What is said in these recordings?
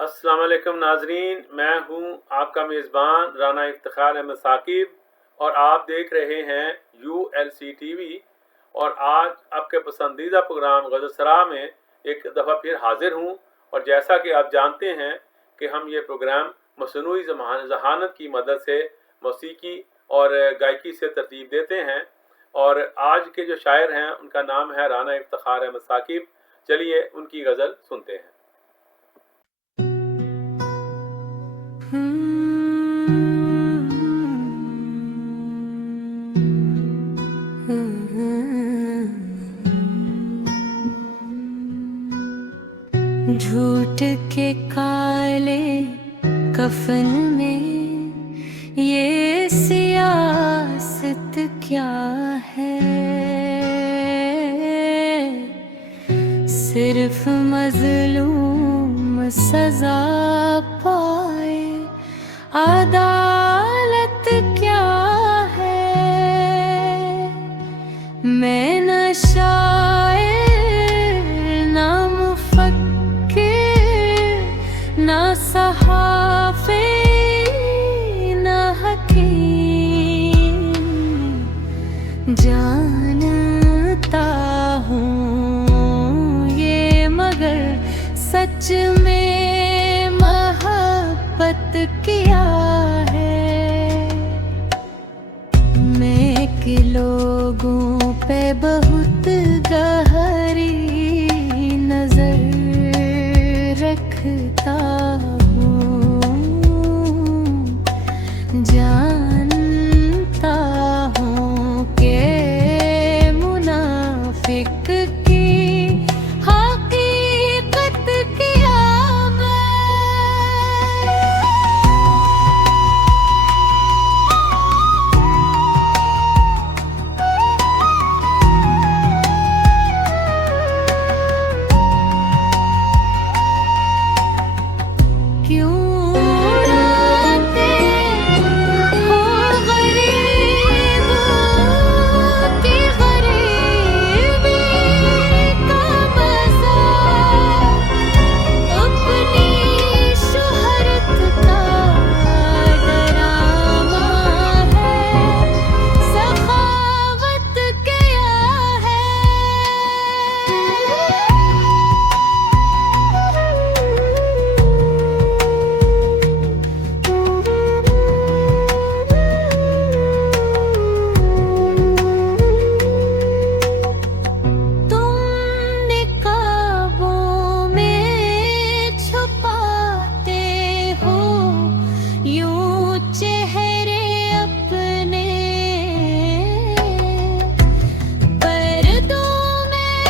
अस्सलाम वालेकुम नाजरीन, मैं हूं आपका मेज़बान राना इफ्तिखार अहमद साकिब और आप देख रहे हैं ULC TV। और आज आपके पसंदीदा प्रोग्राम गज़लसरा में एक दफ़ा फिर हाजिर हूं। और जैसा कि आप जानते हैं कि हम ये प्रोग्राम मसनूई ज़हानत की मदद से मौसीकी और गायकी से तरतीब देते हैं। और आज के जो शायर हैं उनका नाम है राना इफ्तिखार अहमद साकिब। चलिए उनकी गज़ल सुनते हैं। झूठ के काले कफन में ये सियासत क्या है, सिर्फ मजलूम सजा पाए अदालत क्या है। मैं न शायर न मुफक्किर न सहाफ़ी न हकीम, जानता हूँ ये मगर सच में मोहब्बत किया है। मैं कि लोगों पे बहुत गहरी नजर रखता हूँ, जानता हूँ कि मुनाफिक की हकीकत क्या मैं। क्यों उड़ाते हो गरीबों की गरीबी का मज़ाक, अपनी शोहरत का डरामा है, सखावत क्या है। तुम निकाबों में छुपाते हो यूं चेहरे अपने, पर्दों में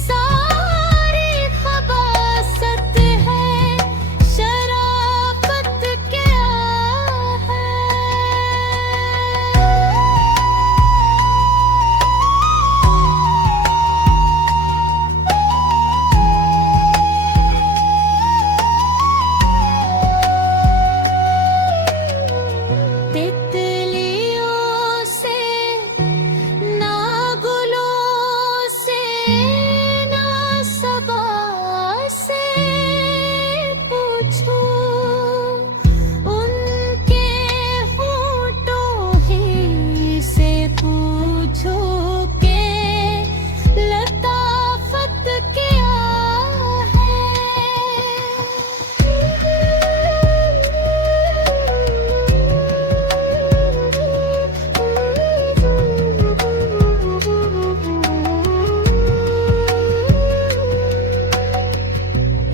सारी खबासत है, शराफत क्या है। तितलियों से ना गुलों से ना सबा से पूछो, उनके होठों ही से पूछो के लताफत क्या है।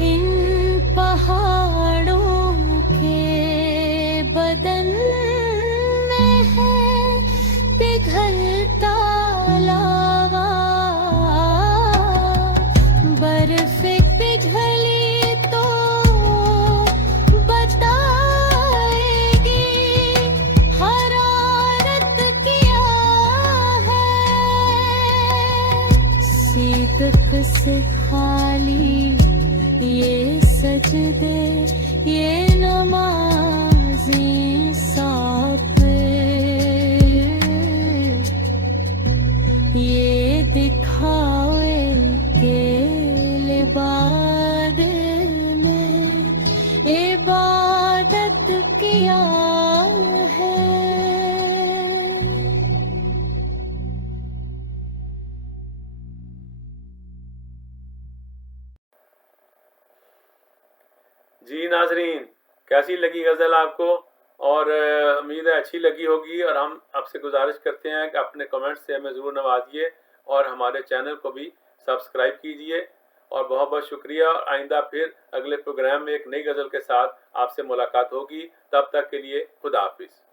इन पहाड़ों के बदन में है पिघलता लावा, बर्फ पिघली तो बताएगी हरारत क्या है। सिदक से खाली ये सजदे ये नमाज़ी साफ, ये दिखावे के लिबाद में नाजरीन, कैसी लगी गज़ल आपको? और उम्मीद है अच्छी लगी होगी। और हम आपसे गुजारिश करते हैं कि अपने कमेंट्स से हमें ज़रूर नवाजिए और हमारे चैनल को भी सब्सक्राइब कीजिए। और बहुत बहुत शुक्रिया। और आइंदा फिर अगले प्रोग्राम में एक नई गज़ल के साथ आपसे मुलाकात होगी। तब तक के लिए खुदा हाफिज़।